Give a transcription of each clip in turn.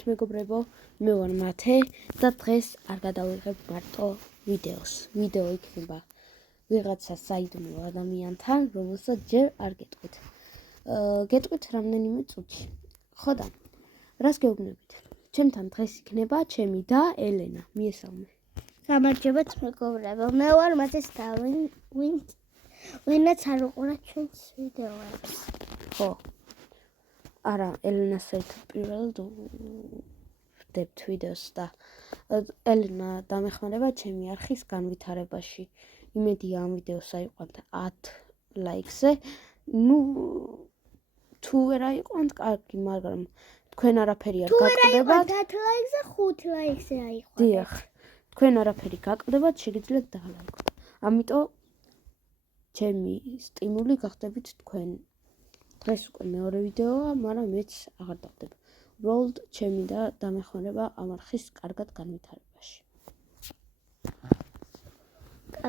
მოგესალმებით მეგობრებო, მე ვარ მათე და დღეს არ გადავიღებ მარტო ვიდეოს. ვიდეო იქნება ვიღაცა საიდუმლო ადამიანთან, რომელსაც ჯერ არ გეტყვით. გეტყვით რამდენიმე წუთში. ხო და რას გეუბნებით? ჩემთან დღეს იქნება ჩემი და ელენა. მიესალმე. გამარჯობათ მეგობრებო, მე ვარ მათეს და ვინაც არ უყურებთ ჩვენს ვიდეოებს. ხო. არა, ელენას საერთოდ პირველად ვდებთ ვიდეოს და ელენა დამეხმარება ჩემი არხის განვითარებაში. იმედია ამ ვიდეოს აიყვანთ 10 ლაიქზე. თუ ვერ აიყვანთ, კარგი, მაგრამ თქვენ არაფერი არ გაკლდებათ. 10 ლაიქზე 5 ლაიქზე აიყვანეთ. დიახ. თქვენ არაფერი გაკლდებათ, შეგიძლიათ დალაიქოთ. ამიტომ ჩემი სტიმული გახდებით თქვენ. დღეს უკვე მეორე ვიდეოა, მაგრამ მეც აღარ დავდება. უბრალოდ ჩემი და დამეხმარება ამ არხის კარგად განვითარებაში.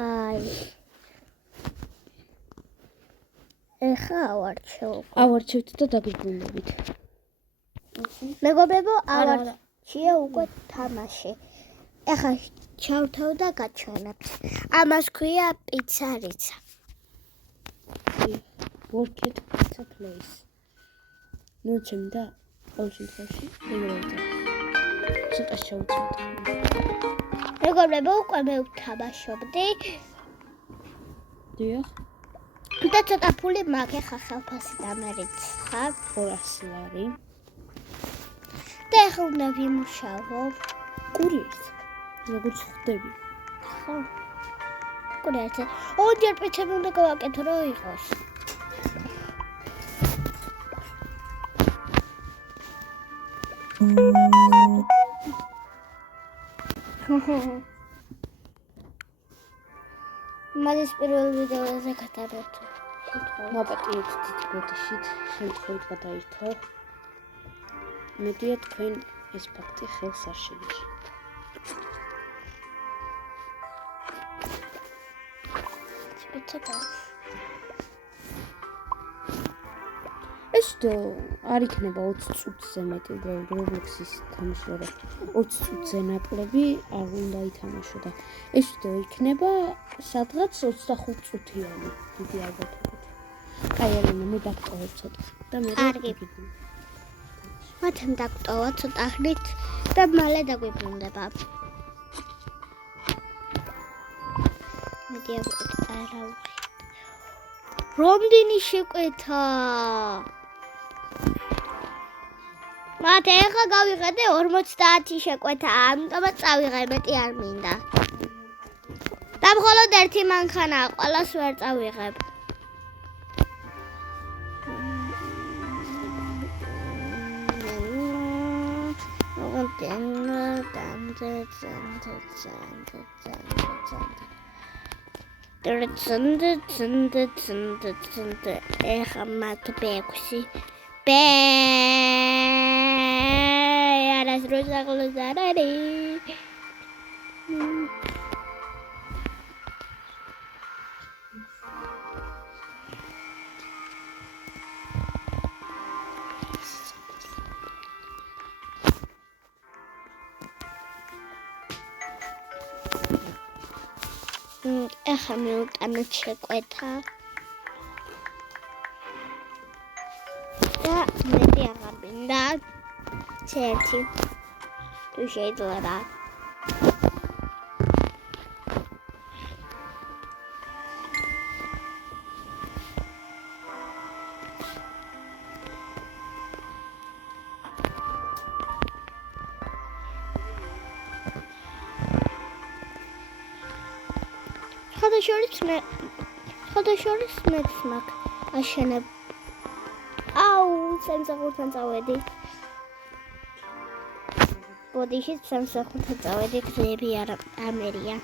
აი. ეხა ავარჩევთ და დაგიბრუნდებით. მეგობრებო, ავარჩია უკვე თამაში. ეხა ჩავთავ და გაჩვენებთ. ამას ქვია პიცარიცა. Worked pizza place. ნუ ჩემ და ყოველ შემთხვევაში იმეორდა. ცოტა შევუწევთ. მეგობრებო, უკვე მე ვთამაშობდი. დიახ. და ცოტა ფული მაქვს, ეხა ხელფასი დამერიცხა. 200 ლარი. და ეხა უნდა ვიმუშაო. კურიერს. როგორც ხვდები. ხო. კურიერზე. ორჯერ პიცები უნდა გავაკეთო, რომ იყოს. მალის პირველ ვიდეოზე გადავერთო. მაპატიეთ დიდ ბოდიშით, შემთხვევით გადაირთო. მედია თქვენ ეს ფაქტი ხელს არ შეგეშლით. ეს არ იქნება 20 წუთზე მეტი, უბრალოდ Roblox-ის თამაშობა, რომ 20 წუთზე ნაკლები არ უნდა ითამაშო და ეს ვიდეო იქნება სადღაც 25 წუთიანი, დიდი ალბათობით. აი, ელენა, მე დაგტოვებ ცოტა და მე კარგი. მათემ დაგტოვა ცოტა ხნით და მალე დაგვიბრუნდება. მედია არა უხი. რომდენი შეკვეთა? მათე ეხა გავიღე 50 შეკვეთა, ამიტომაც წავიღე, მეტი არ მინდა. და მხოლოდ ერთი მანქანაა, ყველას ვერ წავიღებ. ეხა მათ ბექვსი. Arās rozāglas arī. ეხა მე უკანა შეკვეთა. და მეტი აღარ მინდა. ერთი. თუ შეიძლება. ხოდაშორის მეც მაქვს აშენებ. აუ, სამსახურთან წავედი. ბოდიშით სამსახურთან წავედი, გზები არ მერია.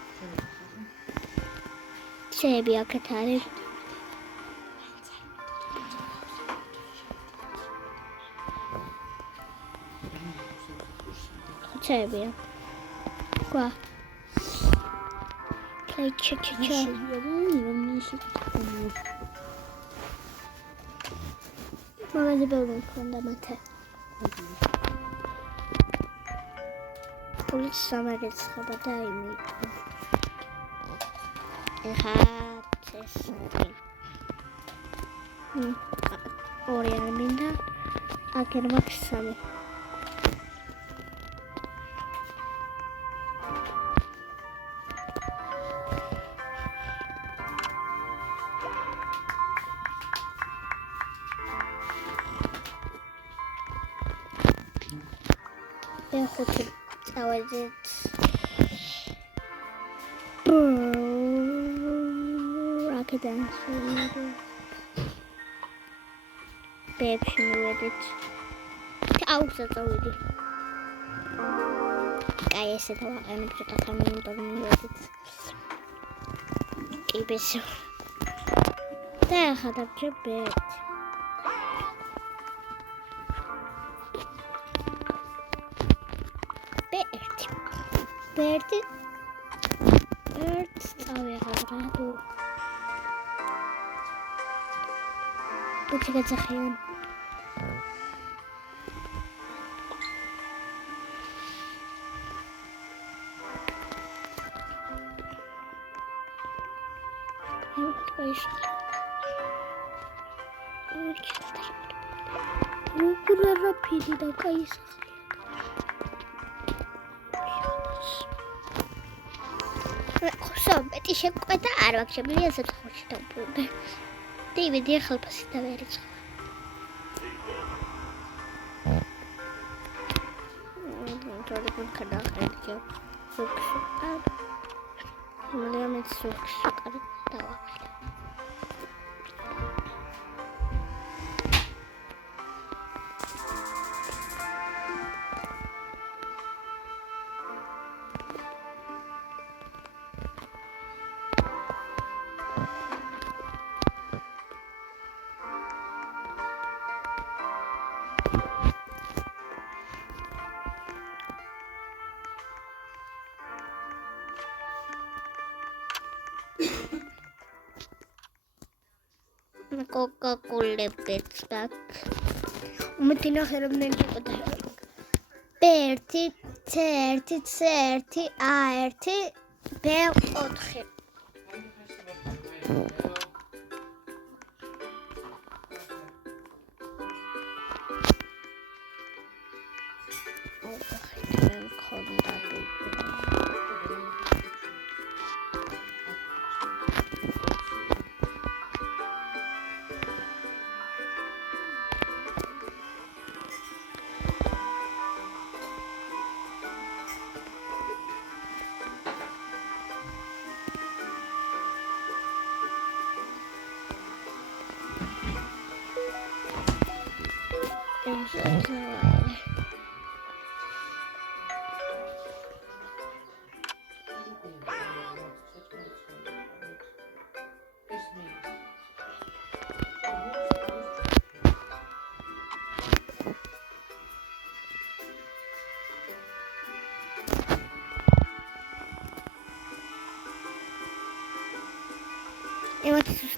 გზები აქეთ არის. ხოცებია. ყვა. ჩა. მაღაზია ბევრი მქონდა მათე. პოლიციის სამაგერცხება და იმით. ეხა წესდი. ორი არ მინდა. აქ არ მაქვს 3. ხუთი წავედით. აქედან ბებში მივედით. აუზა წავედი. კაი ესე დავაყენებ ცოტა მინუტად მივედით. კი ბესო. და ახლა დავჭერ ბერტ. Berti წავიღაბრა. ბუჩი გაძახიან. როგორ რაფიდი და кайსა. მეტი შეკვეთა არ ვაქვს შემიძლია ასეთ ხოში დავბრუნდე. დივიდი ახალფასი დავერიცხა. თორე კონკრეტულად ხერხი. სუქში. მე სუქში დავაყენე. Coca-Cola Petstack. Umtina herabnen çikolata. Berti, certi, arti, B4. E what is this?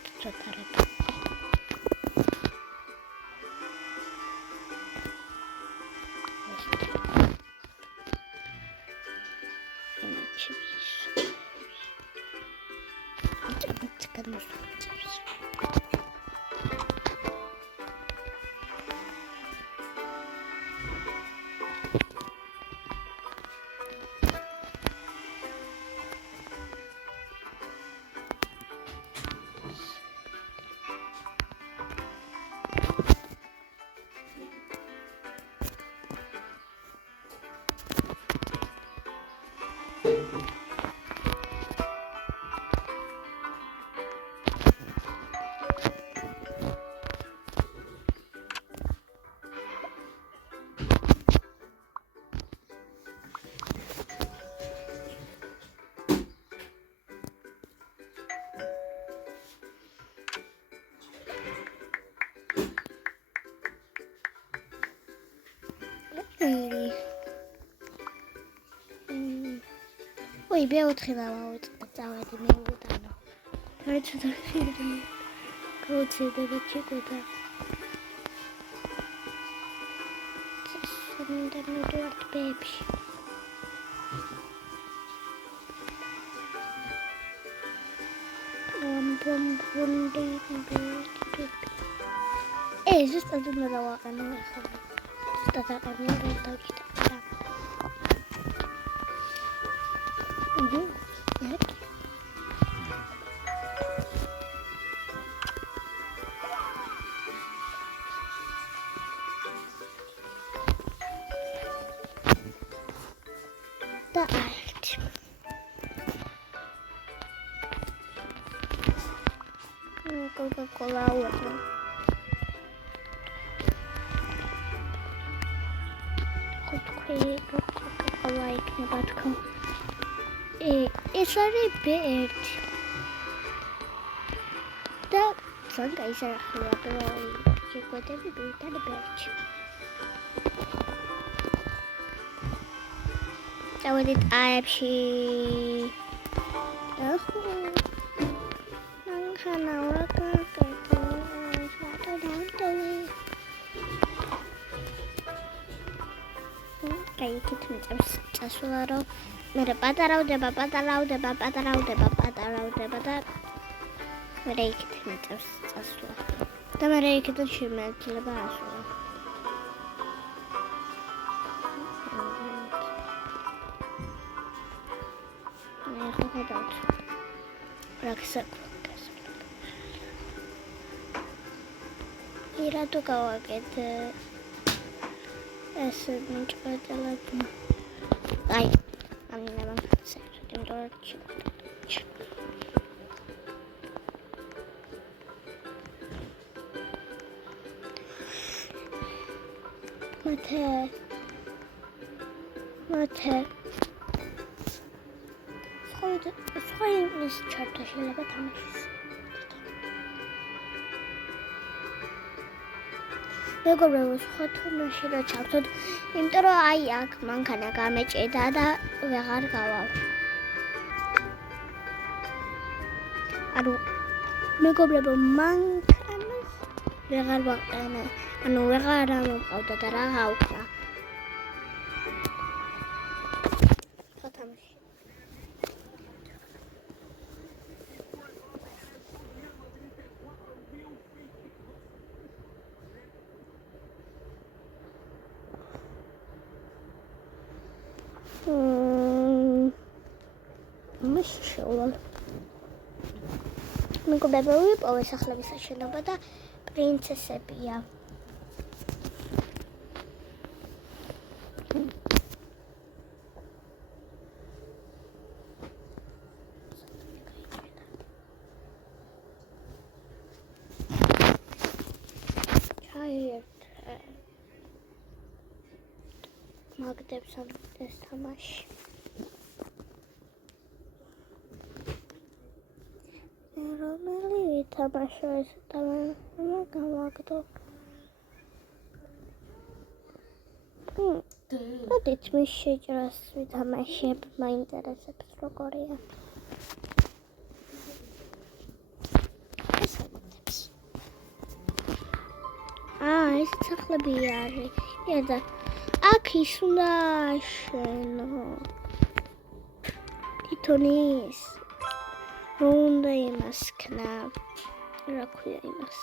Ой, B4 დავავიწყე მე უდანო. რა ცოტა ხირი. კროცედება ჩიკოთა. სამდენად ბებში. ზუსტად უნდა დავაყენო ახლა. ზუსტად აყენე რომ დავჭიტა. და აერთი. Coca-Cola water. Coca-Cola იქნება თქო. ეს არის B1. და ძალიან გაიზარახია, რომ შეგვედები B1 B1. დავედით აებში. ახლა მანქანა გაიქით მეწევს წასვლა რომ მე პატარავდება და მე იქით მეწევს წასვლა და მე იქით შემეძლება ასვლა ახლა გადავთ რაკსაკს ირადო გავაკეთ ეს მიჭედელებ აი ამინება სექტიმ დორჩი მათე სხვაის ჩარტა შეიძლება თამაშის მეგობრებო სხვა თამაში რა ჩავთოთ იმიტომ რომ აი აქ მანქანა გამეჭედა და ვეღარ გავალ ანუ მეგობრებო მანქანას ვეღარ ვაყენე ანუ ვეღარ ამოყავდა და რა გავხდა მაშინ მეგობრებო ვიპოვე სახლების შენობა და პრინცესებია მაგდებს ამ ეს თამაში რომელი თამაშო ეს თამაში გამაგდო დადით მის შეჭრას ვითამაშებ მაინტერესებს როგორია ეს სახლები არის და აქ ის უნდა შენო თითონის უნდა იმას ქნა რა ქვია იმას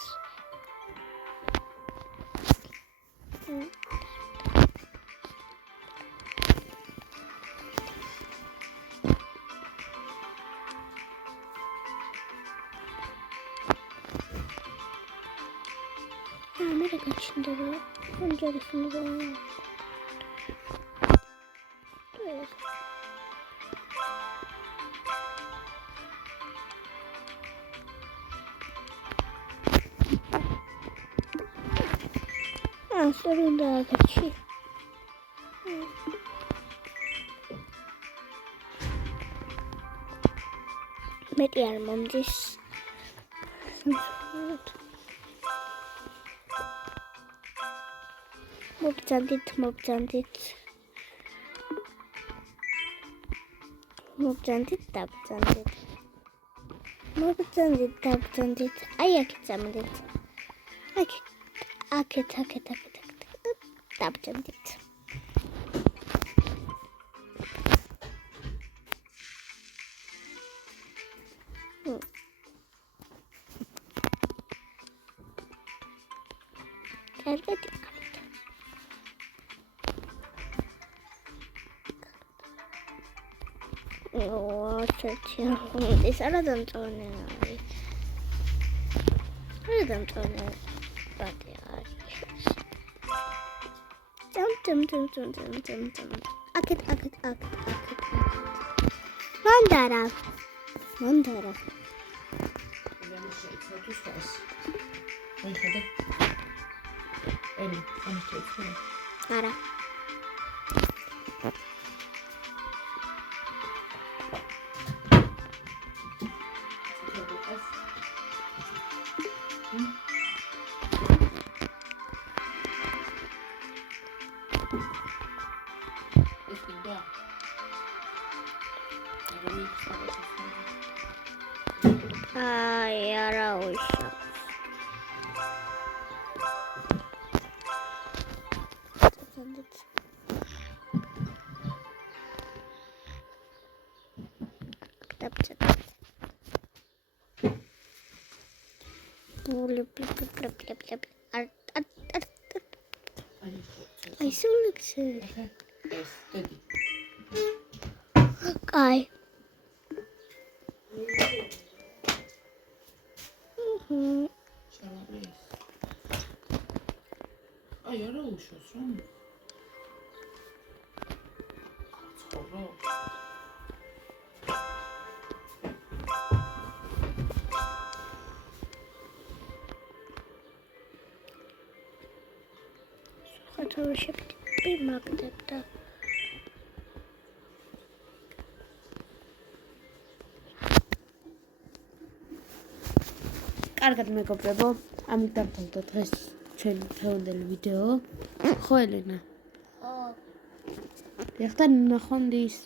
მე რა გაჩნდება ამჯერად უნდა სერუნდა გაჩი მეტი არ მომდის მობძანდით დავბძანდით აი აქეთ წამოდით აქეთ დავბძანდით ეს არა დამწონე არის. არა დამწონე. ბატე არის. Dum. Akit. Mandara. Ara. Ai, ara უშავს. Ai, სულიქცე. Ai. Ai, არა უშავს რა. ცხოვრო. ხათოვში მაგდებდა. კარგად მეგობრებო, ამით დავთვალოთ დღეს ჩვენი დღევანდელი ვიდეო. ხო ელენა? ხო. ეხლა ნახონდის